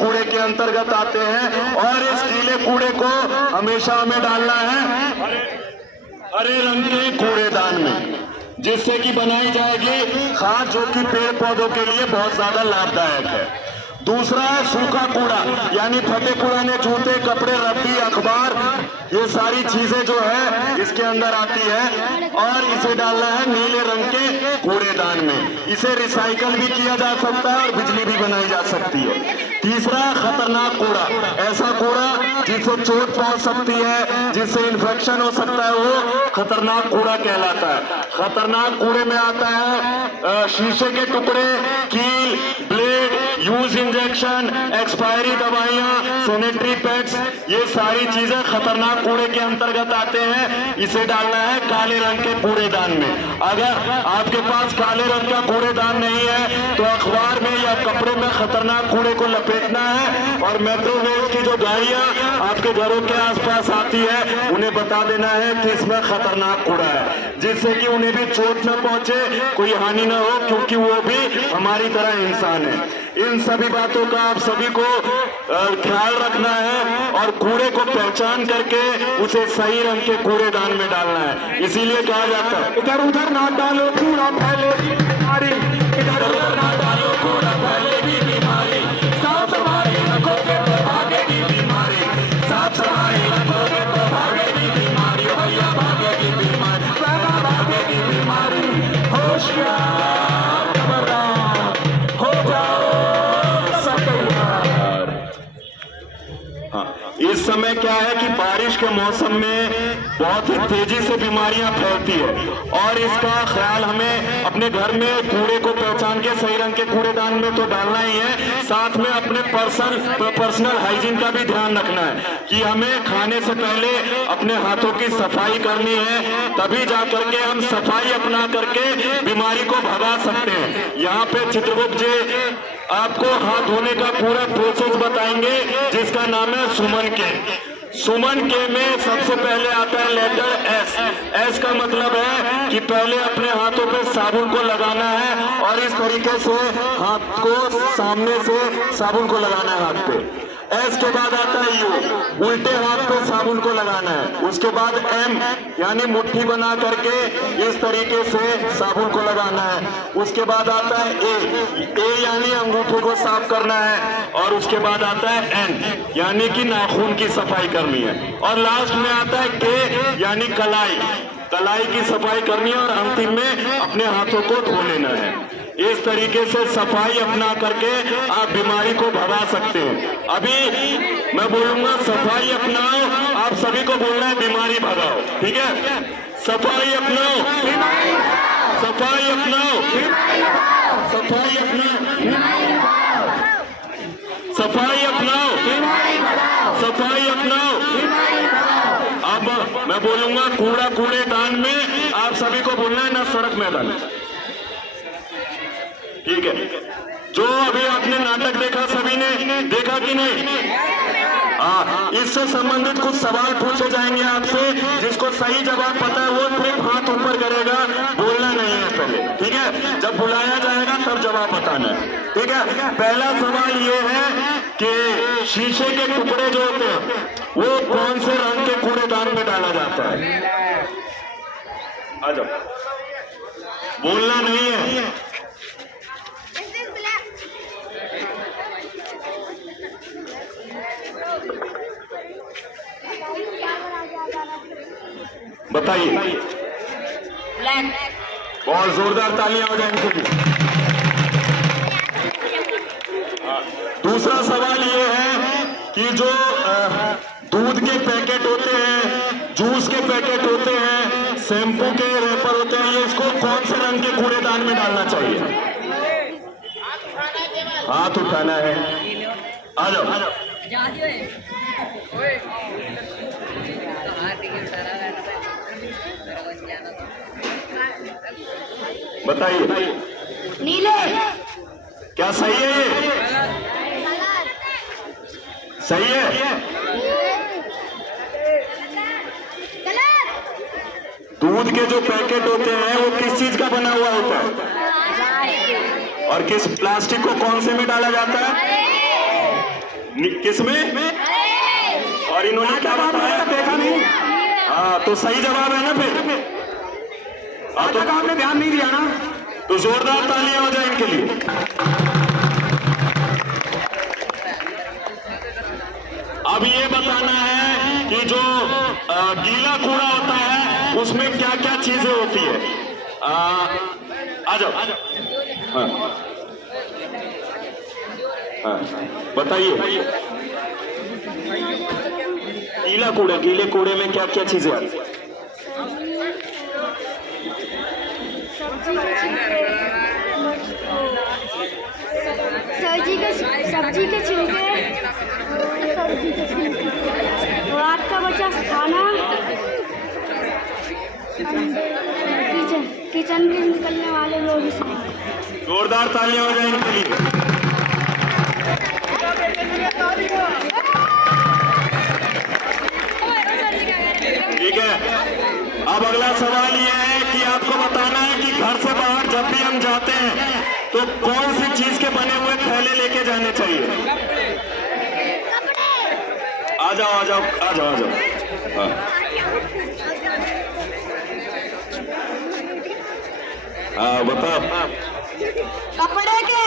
कूड़े के अंतर्गत आते हैं और इस गीले कूड़े को हमेशा हमें डालना है हरे रंग के कूड़ेदान में, जिससे कि बनाई जाएगी खाद जो कि पेड़ पौधों के लिए बहुत ज्यादा लाभदायक है। दूसरा है सूखा कूड़ा, यानी फटे पुराने जूते, कपड़े, रद्दी, अखबार, ये सारी चीजें जो है इसके अंदर आती है और इसे डालना है नीले रंग के कूड़ेदान में। इसे रिसाइकल भी किया जा सकता है और बिजली भी बनाई जा सकती है। तीसरा खतरनाक कूड़ा, ऐसा कूड़ा जिससे चोट पहुंच सकती है, जिससे इन्फेक्शन हो सकता है, वो खतरनाक कूड़ा कहलाता है। खतरनाक कूड़े में आता है शीशे के टुकड़े, कील, ब्लेड, यूज इंजेक्शन, एक्सपायरी दवाइयां, सैनिटरी पैड्स, ये सारी चीजें खतरनाक कूड़े के अंतर्गत आते हैं। इसे डालना है काले रंग के कूड़ेदान में। अगर आपके पास काले रंग का कूड़ेदान नहीं है तो अखबार में या कपड़े में खतरनाक कूड़े को लपेटना है और मेट्रो वेज की जो गाड़ियां आपके घरों के आसपास आती है उन्हें बता देना है कि इसमें खतरनाक कूड़ा है, जिससे कि उन्हें भी चोट न पहुंचे, कोई हानि न हो, क्योंकि वो भी हमारी तरह इंसान है। इन सभी बातों का आप सभी को ख्याल रखना है और कूड़े को पहचान करके उसे सही रंग के कूड़ेदान में डालना है। इसीलिए कहा जाता है इधर उधर ना डालो कूड़ा फैलेगी बीमारी, इधर उधर ना डालो कूड़ा फैलेगी बीमारी, साफ सफाई रखोगे तो भागेगी बीमारी, साफ सफाई रखोगे तो भागेगी बीमारी, भैया भागेगी बीमारी, भागेगी बीमारी। होशियार खबरदार हो जाओ सतर्क। हाँ, इस समय क्या है कि बारिश के मौसम में बहुत ही तेजी से बीमारियां फैलती है और इसका ख्याल हमें अपने घर में कूड़े को पहचान के सही रंग के कूड़ेदान में तो डालना ही है, साथ में अपने पर्सनल हाइजीन का भी ध्यान रखना है कि हमें खाने से पहले अपने हाथों की सफाई करनी है, तभी जा करके हम सफाई अपना करके बीमारी को भगा सकते हैं। यहाँ पे चित्रगुप्त जी आपको हाथ धोने का पूरा प्रोसेस बताएंगे, जिसका नाम है सुमन के। सुमन के में सबसे पहले आता है लेटर एस। एस का मतलब है कि पहले अपने हाथों पे साबुन को लगाना है और इस तरीके से हाथ को सामने से साबुन को लगाना है हाथ पे। एस के बाद आता है यू, उल्टे हाथ पे साबुन को लगाना है। उसके बाद एम यानी मुट्ठी बना करके इस तरीके से साबुन को लगाना है। उसके बाद आता है ए यानी अंगूठे को साफ करना है और उसके बाद आता है एन यानी कि नाखून की सफाई करनी है और लास्ट में आता है के यानी कलाई की सफाई करनी है और अंतिम में अपने हाथों को धो लेना है। इस तरीके से सफाई अपना करके आप बीमारी को भगा सकते हैं। अभी मैं बोलूंगा सफाई अपनाओ, आप सभी को बोलना है बीमारी भगाओ, ठीक है? सफाई अपनाओ, सफाई अपनाओ, सफाई अपनाओ, सफाई अपनाओ, सफाई अपनाओ। अब मैं बोलूंगा कूड़ा कूड़ेदान में आप सभी को बोलना है, ना सड़क मैदान, ठीक है? जो अभी आपने नाटक देखा, सभी ने देखा कि नहीं? इससे संबंधित कुछ सवाल पूछे जाएंगे आपसे, जिसको सही जवाब पता है वो सिर्फ हाथ ऊपर करेगा, बोलना नहीं है पहले, ठीक है? जब बुलाया जाएगा तब जवाब बताना है, ठीक है? पहला सवाल ये है कि शीशे के टुकड़े जो होते हैं वो कौन से रंग के कूड़ेदान में डाला जाता है? आ जाओ, बोलना नहीं है। बताइए। बहुत जोरदार तालियां हो जाए इनके लिए। दूसरा सवाल ये है कि जो दूध के पैकेट होते हैं, जूस के पैकेट होते हैं, शैम्पू के रैपर होते हैं, ये इसको कौन से रंग के कूड़ेदान में डालना चाहिए? हाथ उठाना है, आ जाओ। बताइए। नीले। क्या सही है ये? सही है? दूध के जो पैकेट होते हैं वो किस चीज का बना हुआ होता है और किस प्लास्टिक को कौन से में डाला जाता है? किसमें? और इन्होंने क्या बताया? देखा नहीं। हाँ, तो सही जवाब है ना फिर? आज तक आपने ध्यान नहीं दिया ना। तो जोरदार तालियां हो जाए इनके लिए। अब ये बताना है कि जो गीला कूड़ा होता है उसमें क्या क्या चीजें होती है। आ जाओ। हाँ, हाँ, बताइए। गीले कूड़े में क्या क्या चीजें आती है? सब्जी के छिलके, रात का बचा खाना, किचन के निकलने वाले लोग। जोरदार तालियां हो जाए इनके लिए। ठीक है, अब अगला सवाल यह है कि आपको बताना है कि घर से बाहर जब भी हम जाते हैं तो कौन सी चीज के बने हुए थैले लेके जाने चाहिए? आ जाओ आ जाओ आ जाओ आ जाओ। हाँ, हाँ, बताओ। कपड़े के